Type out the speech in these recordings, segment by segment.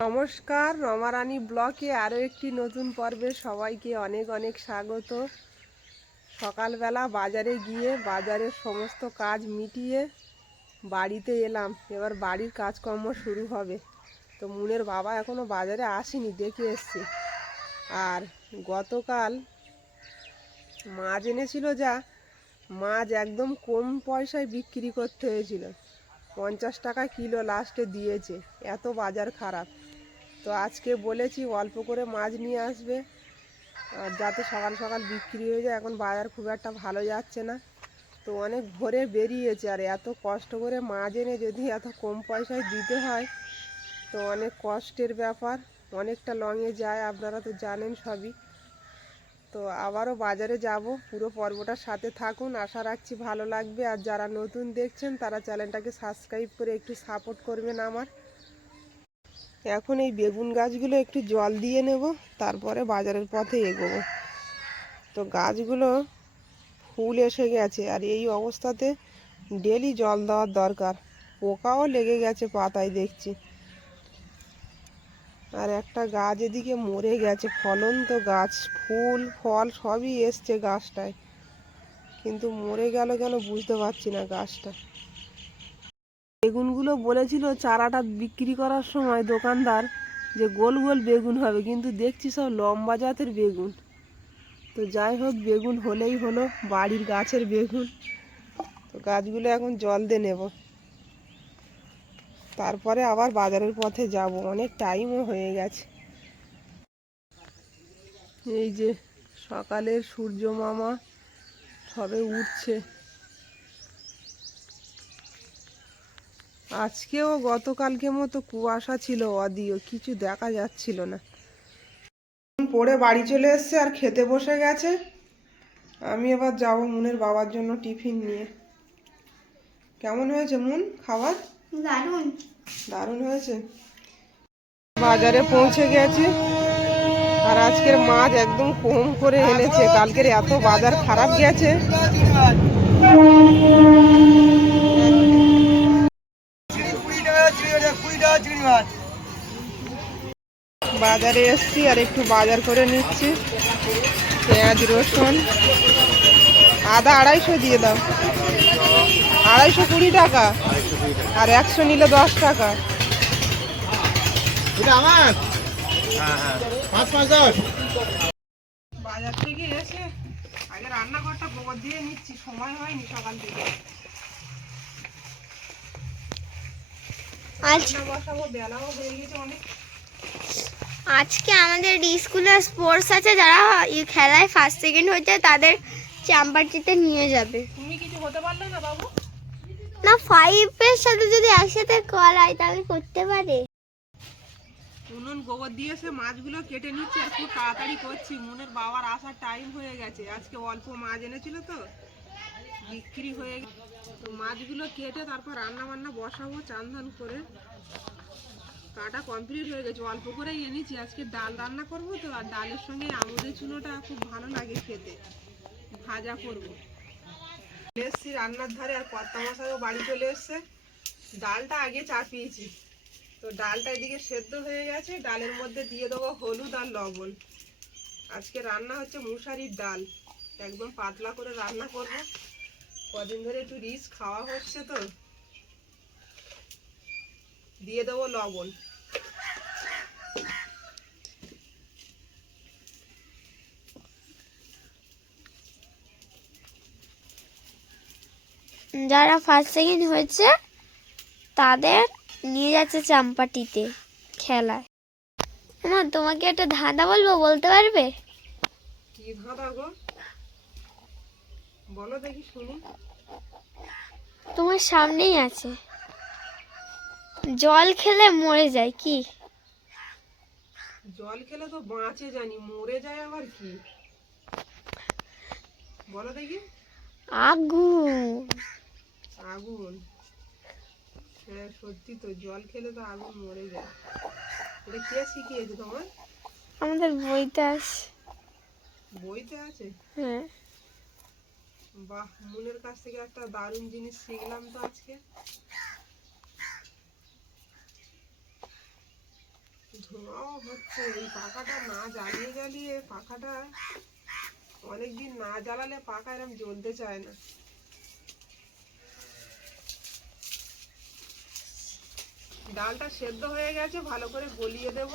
নমস্কার, রমারানী ব্লকে আরও একটি নতুন পর্বে সবাইকে অনেক অনেক স্বাগত। সকালবেলা বাজারে গিয়ে বাজারের সমস্ত কাজ মিটিয়ে বাড়িতে এলাম। এবার বাড়ির কাজকর্ম শুরু হবে। তো মুনের বাবা এখনও বাজারে আসেনি দেখে এসছি। আর গতকাল মাছ এনেছিল যা, মাছ একদম কম পয়সায় বিক্রি করতে হয়েছিল। পঞ্চাশ টাকা কিলো লাস্টে দিয়েছে। এত বাজার খারাপ। তো আজকে বলেছি অল্প করে মাছ নিয়ে আসবে। আর যাতে সকাল সকাল বিক্রি হয়ে যায়, এখন বাজার খুব একটা ভালো যাচ্ছে না। তো অনেক ভোরে বেরিয়েছে, আর এত কষ্ট করে মাছ এনে যদি এত কম পয়সায় দিতে হয়, তো অনেক কষ্টের ব্যাপার। অনেকটা লংয়ে যায়, আপনারা তো জানেন সবই। তো আবারও বাজারে যাব, পুরো পর্বটার সাথে থাকুন। আশা রাখছি ভালো লাগবে। আর যারা নতুন দেখছেন, তারা চ্যানেলটাকে সাবস্ক্রাইব করে একটু সাপোর্ট করবেন আমার। এখন এই বেগুন গাছগুলো একটু জল দিয়ে নেব, তারপরে বাজারের পথে এগোবো। তো গাছগুলো ফুল এসে গেছে, আর এই অবস্থাতে ডেলি জল দেওয়ার দরকার। পোকাও লেগে গেছে পাতায়, দেখছি। আর একটা গাছ এদিকে মরে গেছে, ফলন্ত গাছ, ফুল, ফল সবই এসছে গাছটায়। কিন্তু মরে গেল কেন বুঝতে পারছি না গাছটা। বেগুনগুলো বলেছিল চারাটা বিক্রি করার সময় দোকানদার যে গোল গোল বেগুন হবে, কিন্তু দেখছি সব লম্বা জাতের বেগুন। তো যাই হোক, বেগুন হলেই হলো বাড়ির গাছের বেগুন। তো গাছগুলো এখন জল দিয়ে নেব। তারপরে আবার বাজারের পথে যাব, অনেক টাইমও হয়ে গেছে। এই যে সকালের সূর্য মামা সবে উঠছে। আজকেও গতকালকে মতো কুয়াশা ছিল অদিও কিছু দেখা যাচ্ছিল না। পড়ে বাড়ি চলে এসছে আর খেতে বসে গেছে। আমি এবার যাব মুনের বাবার জন্য টিফিন নিয়ে। কেমন হয়েছে মুন খাবার? দারুণ দারুণ হয়েছে। বাজারে পৌঁছে গেছে আর আজকের মাছ একদম কম করে এনেছে। কালকের এত বাজার খারাপ গেছে। বাজারে এসছি আর একটু বাজার করে নিচ্ছি। পেঁয়াজ রসুন। আদা আড়াইশো দিয়ে দাও। আড়াইশো কুড়ি টাকা। আর একশো নিলে দশ টাকা। হ্যাঁ হ্যাঁ। বাজার থেকে এসে আগে রান্নাঘরটা গোবর দিয়ে নিচ্ছি। সময় হয়নি সকাল থেকে আজ রান্না বসাবো বেলাও হয়ে গেছে অনেক আজকে আমাদের স্কুলে স্পোর্টস আছে যারা এই খেলায় ফার্স্ট সেকেন্ড হয়েছে তাদের চাম্পারটিতে নিয়ে যাবে। তুমি কিছু হতে পারলে না বাবু? না ফাইভের সাথে যদি একসাথে করায় তাহলে করতে পারে। উনুন গোবর দিয়েছে মাছগুলো কেটে নিচ্ছে আর খুব তাড়াতাড়ি করছি। মনের বাবার আসার টাইম হয়ে গেছে। আজকে অল্প মাছ এনেছিল তো বিক্রি হয়ে গে- তো মাছগুলো কেটে তারপর রান্না বান্না বসাবো চান করে। কাটা কমপ্লিট হয়ে গেছে। অল্প করেই এনেছি। আজকে ডাল রান্না করব তো, আর ডালের সঙ্গে আমুদের চুনোটা খুব ভালো লাগে খেতে। ভাজা করব। এসছি রান্নার ধারে, আর কর্তা মশাইও বাড়ি চলে এসছে। ডালটা আগে চাপিয়েছি। তো ডালটা এদিকে সেদ্ধ হয়ে গেছে। ডালের মধ্যে দিয়ে দেবো হলুদ আর লবণ। আজকে রান্না হচ্ছে মুসারির ডাল। একদম পাতলা করে রান্না করব। কদিন ধরে একটু রিচ খাওয়া হচ্ছে তো। দিয়ে দেবো লবণ। যারা ফার্স্ট সেকেন্ড হয়েছে তাদের নিয়ে যাচ্ছে চাম্পাটিতে খেলায়। আমার তোমাকে একটা ধাঁধা বলব বলতে পারবে? কি ধাঁধা গো? বলো দেখি শুনি। তোমার সামনেই আছে। জল খেলে মরে যায় কি? জল খেলে তো বাঁচে জানি মরে যায় আবার কি? বলো দেখি। আগুন। আগুন? হ্যাঁ সত্যি তো জল খেলে তো আগুন মরে যায়। এটা কে শিখিয়েছে তোমার? আমাদের বইতে আছে বইতে আছে? হ্যাঁ। বাহ, মনের কাছ থেকে একটা দারুণ জিনিস শিখলাম তো আজকে। ধোঁয়াও হচ্ছে, এই পাখাটা না জ্বালিয়ে জ্বালিয়ে পাখাটা অনেকদিন না জ্বালালে পাখা এরকম জ্বলতে চায় না। ডালটা সেদ্ধ হয়ে গেছে, ভালো করে গলিয়ে দেব।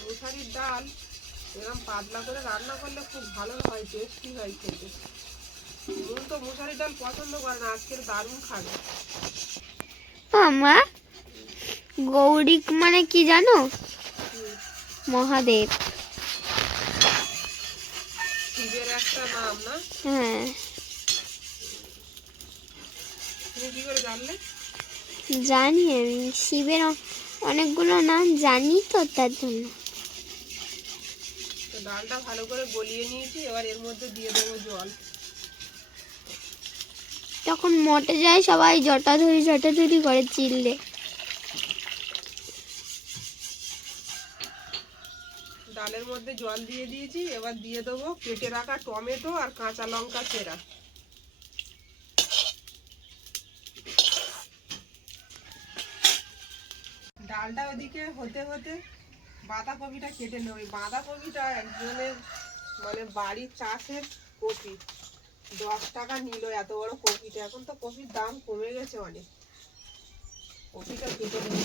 মশারির ডাল এরকম পাতলা করে রান্না করলে খুব ভালো হয় টেস্টি হয় খেতে। নুন তো মশারির ডাল পছন্দ করে না আজকের দারুণ খাবে। মা গৌরিক মানে কি জানো? মহাদেব। শিবের একটা নাম না? হ্যাঁ। তুমি কি করে জানলে? জানি আমি শিবের অনেকগুলো নাম জানি তো তার জন্য। ডালটা ভালো করে গলিয়ে নিয়েছি এবার এর মধ্যে দিয়ে দেবো জল। যখন মটে যায় সবাই জটাধরি জটাধরি করে চিল্লে। ডালের মধ্যে জল দিয়ে দিয়েছি এবার দিয়ে দেবো কেটে রাখা টমেটো আর কাঁচা লঙ্কা চেরা। ডালটা ওদিকে হতে হতে বাঁধাকপিটা কেটে নেব। এই বাঁধাকপিটা একজনের মানে বাড়ির চাষের কপি। দশ টাকা নিল এত বড় কপিটা। এখন তো কপির দাম কমে গেছে অনেক। কপিটা কেটে নেব।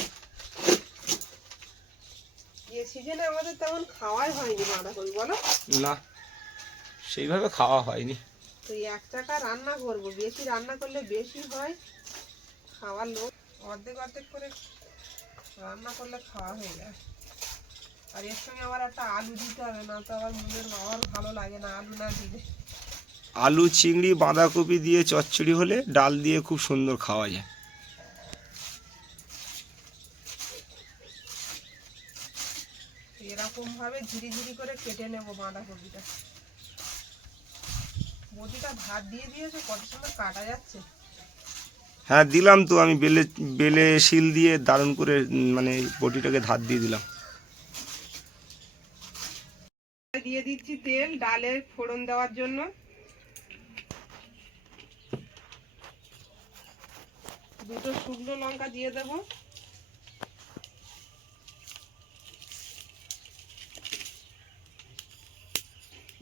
এ সিজনে আমাদের তেমন খাওয়াই হয়নি বাঁধাকপি বলো? না সেইভাবে খাওয়া হয়নি। তো এই এক টাকা রান্না করব। বেশি রান্না করলে বেশি হয়। খাওয়ার লোক অর্ধেক অর্ধেক করে রান্না করলে খাওয়া হয়ে যায়। আর এর সঙ্গে আবার একটা আলু দিতে হবে না তো আবার মুখের বাবার ভালো লাগে না আলু না দিলে। আলু চিংড়ি বাঁধাকপি দিয়ে চচ্চড়ি হলে ডাল দিয়ে খুব সুন্দর খাওয়া যায়। এরকম ভাবে ঝিরি ঝিরি করে কেটে নেব বাঁধাকপিটা। বটিটা ভাত দিয়ে দিয়েছে কত সুন্দর কাটা যাচ্ছে। হ্যাঁ দিলাম তো আমি বেলে বেলে শিল দিয়ে দারুণ করে মানে বটিটাকে ধার দিয়ে দিলাম। দিয়ে দিচ্ছি তেল ডালে ফোড়ন দেওয়ার জন্য। দুটো শুকনো লঙ্কা দিয়ে দেব।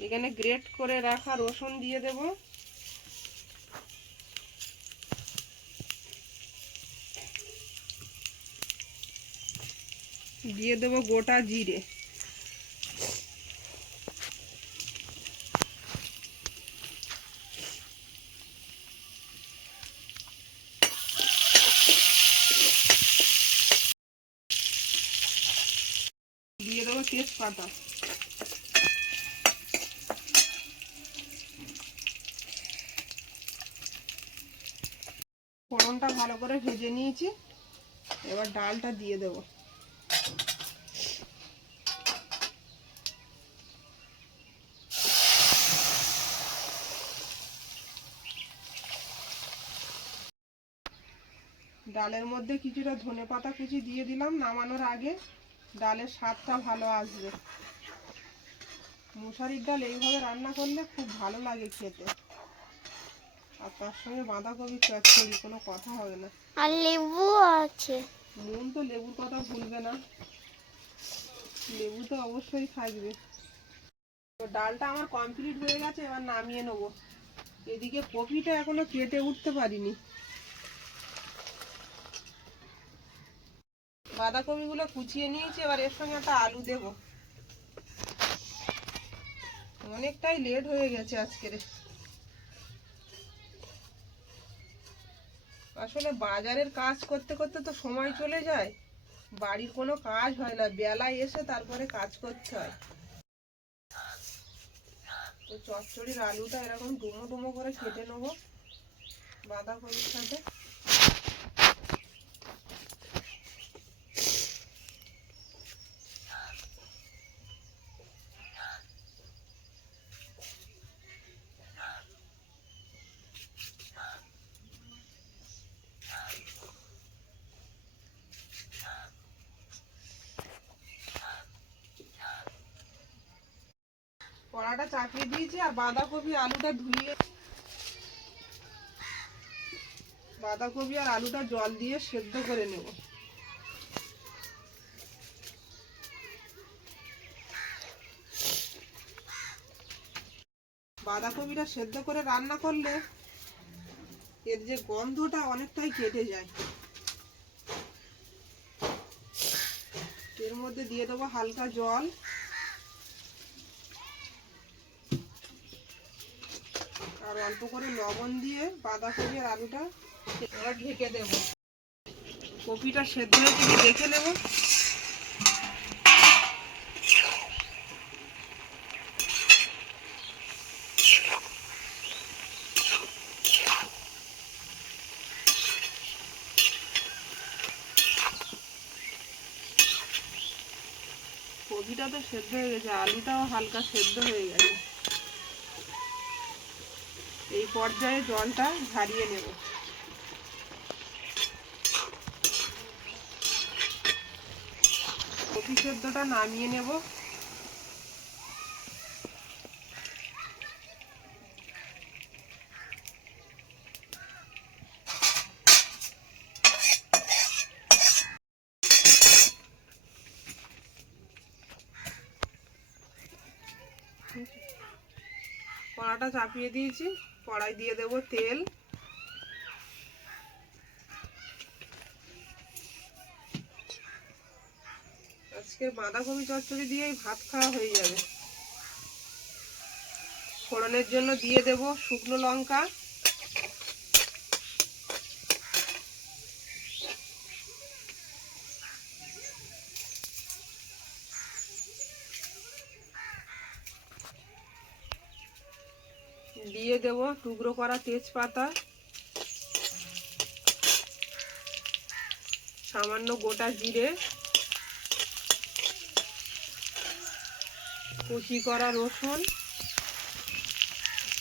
এখানে গ্রেট করে রাখা রসুন দিয়ে দেব। দিয়ে দেব গোটা জিরে দিয়ে তেজপাতা ফোড়নটা ভালো করে ভেজে নিয়েছি। এবার ডালটা দিয়ে দেবো। ডালের মধ্যে কিছুটা ধনে পাতা কুচি দিয়ে দিলাম নামানোর আগে। ডালের স্বাদটা ভালো আসবে। মশারির ডাল এইভাবে রান্না করলে খুব ভালো লাগে খেতে। আর তার সঙ্গে বাঁধাকপি চচ্চড়ি কোনো কথা হবে না। আর লেবু আছে। মন তো লেবুর কথা ভুলবে না। লেবু তো অবশ্যই থাকবে। তো ডালটা আমার কমপ্লিট হয়ে গেছে এবার নামিয়ে নেব। এদিকে কপিটা এখনও কেটে উঠতে পারিনি। বাঁধাকপিগুলো কুচিয়ে নিয়েছি, এবার এর সঙ্গে একটা আলু দেব। অনেকটাই লেট হয়ে গেছে আজকের। আসলে বাজারের কাজ করতে করতে তো সময় চলে যায়। বাড়ির কোনো কাজ হয় না, বেলায় এসে তারপরে কাজ করতে হয়। তো চচ্চড়ির আলুটা এরকম ডুমো ডুমো করে কেটে নেব বাঁধাকপির সাথে। কড়াটা চাকিয়ে দিয়েছি আর বাঁধাকপি, আলুটা ধুয়ে বাঁধাকপি আর আলুটা জল দিয়ে সেদ্ধ করে নেব। বাঁধাকপিটা সেদ্ধ করে রান্না করলে এর যে গন্ধটা অনেকটাই কেটে যায়। এর মধ্যে দিয়ে দেবো হালকা জল। আর অল্প করে লবণ দিয়ে বাঁধাকপি আর আলুটা এবার ঢেকে দেবো। কপিটা সেদ্ধ হয়েছে কি দেখে নেব। কপিটা তো সেদ্ধ হয়ে গেছে, আলুটাও হালকা সেদ্ধ হয়ে গেছে। পর্যায়ে জলটা ঝারিয়ে নেব। কপি সেদ্ধটা নামিয়ে নেব। কড়াটা চাপিয়ে দিয়েছি। কড়াই দিয়ে দেব তেল। আজকে বাঁধাকপি, চচ্চড়ি দিয়েই ভাত খাওয়া হয়ে যাবে। ফোড়নের জন্য দিয়ে দেব শুকনো লঙ্কা। দিয়ে দেব টুকরো করা তেজপাতা। সামান্য গোটা জিরে। কুচি করা রসুন।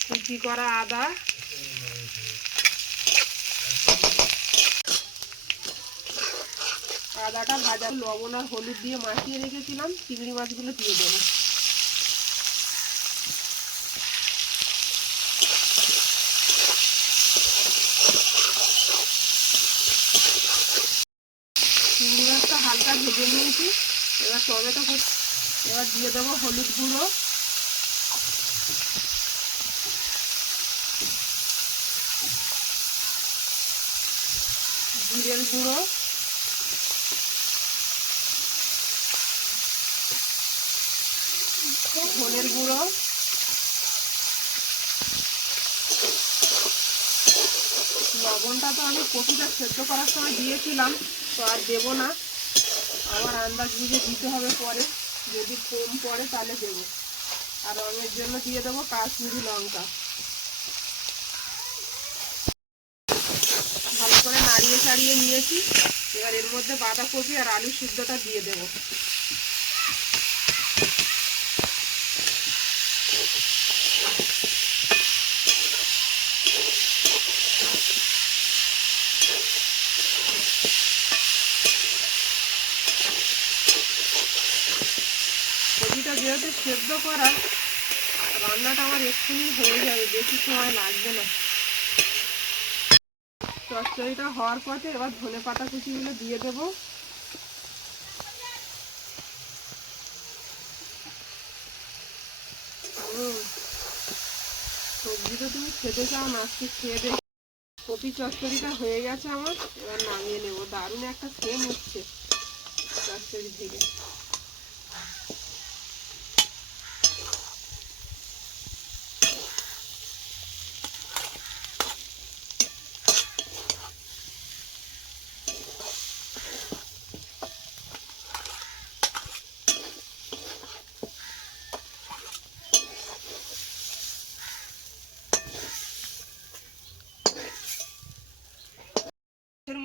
কুচি করা আদা। আদাটা ভাজা। লবণ আর হলুদ দিয়ে মাখিয়ে রেখেছিলাম, চিংড়ি মাছগুলো দিয়ে দেবো চিংড়ি মাছটা হালকা ভেজে নিয়েছি এবার টমেটো কুচ- এবার দিয়ে দেবো হলুদ গুঁড়ো। জিরের গুঁড়ো। ধনের গুঁড়ো। লবণটা তো আমি কপিটা সেদ্ধ করার সময় দিয়েছিলাম, তো আর দেবো না। আবার আন্দাজ বুঝে দিতে হবে পরে। যদি কম পড়ে তাহলে দেব। আর রঙের জন্য দিয়ে দেবো কাশ্মীরি লঙ্কা। ভালো করে নাড়িয়ে ছাড়িয়ে নিয়েছি। এবার এর মধ্যে বাঁধাকপি আর আলু সিদ্ধটা দিয়ে দেবো কপিটা যেহেতু সেদ্ধ করা রান্নাটা আমার এক্ষুনি হয়ে যাবে, বেশি সময় লাগবে না। চচ্চড়িটা হওয়ার পথে এবার ধনে পাতা কুচিগুলো দিয়ে দেবো। সবজি তো তুমি খেতে চাও না, আজকে খেয়ে দে কপি চচ্চড়িটা হয়ে গেছে আমার, এবার নামিয়ে নেব। দারুণ একটা সেম উঠছে চচ্চড়ি থেকে।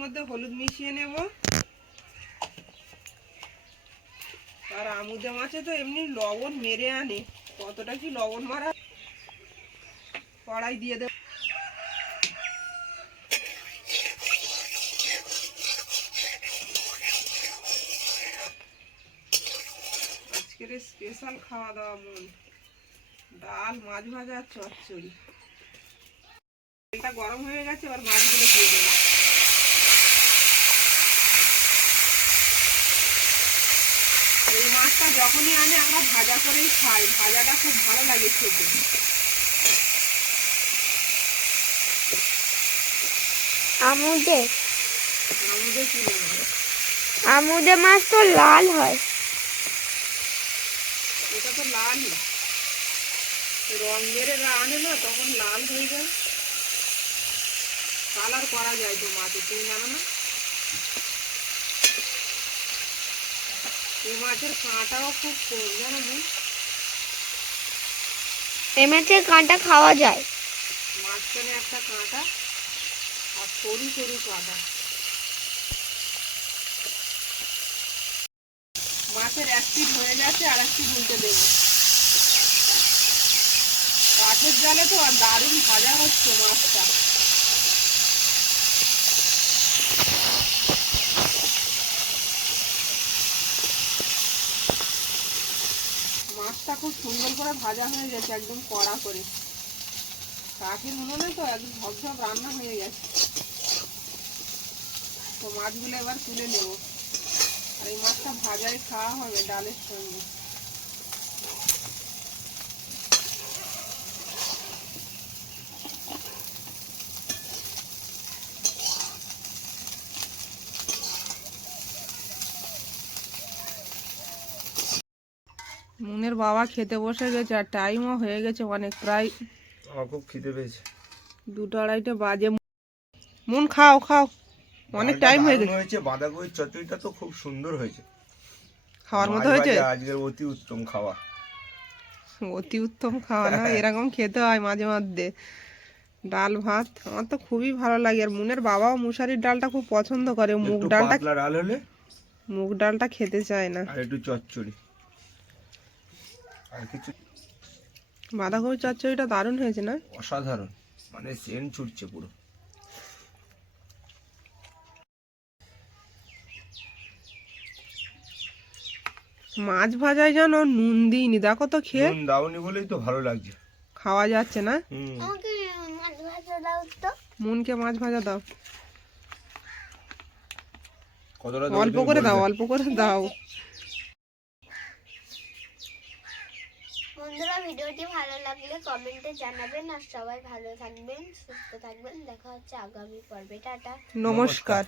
মধ্যে হলুদ মিশিয়ে নেব। আর আমুদে মাছে তো এমনি লবণ মেরে আনে। কতটা কি লবণ মারা? কড়াই দিয়ে দেব। স্পেশাল খাওয়া দাওয়া মন। ডাল, মাছ ভাজা চচ্চড়ি। এটা গরম হয়ে গেছে, এবার মাছগুলো দিয়ে দেবো। মাছটা যখনই আনে আমরা ভাজা করেই খাই। ভাজাটা খুব ভালো লাগে খেতে। আমুদে। আমুদে কি আমুদে মাছ তো লাল হয়। এটা তো লালই রং মেরে আনে না তখন লাল হয়ে যায়। কালার করা যায় তো মাছে তুমি জানো না? এই মাছের কাঁটাও খুব কম জানো এই মাছের কাঁটা খাওয়া যায়। মাঝখানে একটা কাঁটা আর সরু সরু কাঁটা। মাছের এক পিট হয়ে গেছে আর একটি উল্টে দেবো। কাঠের জালে তো আর দারুণ ভাজা হচ্ছে মাছটা মাছটা খুব সুন্দর করে ভাজা হয়ে গেছে, একদম কড়া করে। কাঠের উনুনে তো, একদম ঝপঝপ রান্না হয়ে গেছে। তো মাছগুলো এবার তুলে নেব। আর এই মাছটা ভাজায় খাওয়া হবে ডালের সঙ্গে মুনের বাবা খেতে বসে গেছে আর টাইমও হয়ে গেছে অনেক প্রায় আমার খুব খিদে পেয়েছে। দুটো আড়াইটে বাজে। মন খাও খাও। অনেক টাইম হয়ে গেছে। হয়েছে বাঁধাকপির চচ্চড়িটা তো খুব সুন্দর হয়েছে। খাওয়ার মতো হয়েছে? আজকের অতি উত্তম খাওয়া। অতি উত্তম খাওয়া না? এরকম খেতে হয় মাঝে মধ্যে। ডাল ভাত আমার তো খুবই ভালো লাগে। আর মুনের বাবাও মুসারির ডালটা খুব পছন্দ করে। মুগ ডালটা ডাল হলে? মুগ ডালটা খেতে চায় না। আর একটু চচ্চড়ি। আর কিছু বাঁধাকপি চচ্চড়িটা দারুণ হয়েছে না? অসাধারণ। মানে সেন ছুটছে পুরো। মাছ ভাজায় যেন নুন দিইনি দেখো তো খেয়ে। নুন দাওনি বলেই তো ভালো লাগছে। খাওয়া যাচ্ছে না? হুম। আমাকে মাছ ভাজা দাও তো। মুনকে মাছ ভাজা দাও। অল্প করে দাও অল্প করে দাও। ভিডিওটি ভালো লাগলে কমেন্টে জানাবেন আর সবাই ভালো থাকবেন, সুস্থ থাকবেন। দেখা হচ্ছে আগামী পর্বে। টাটা। নমস্কার।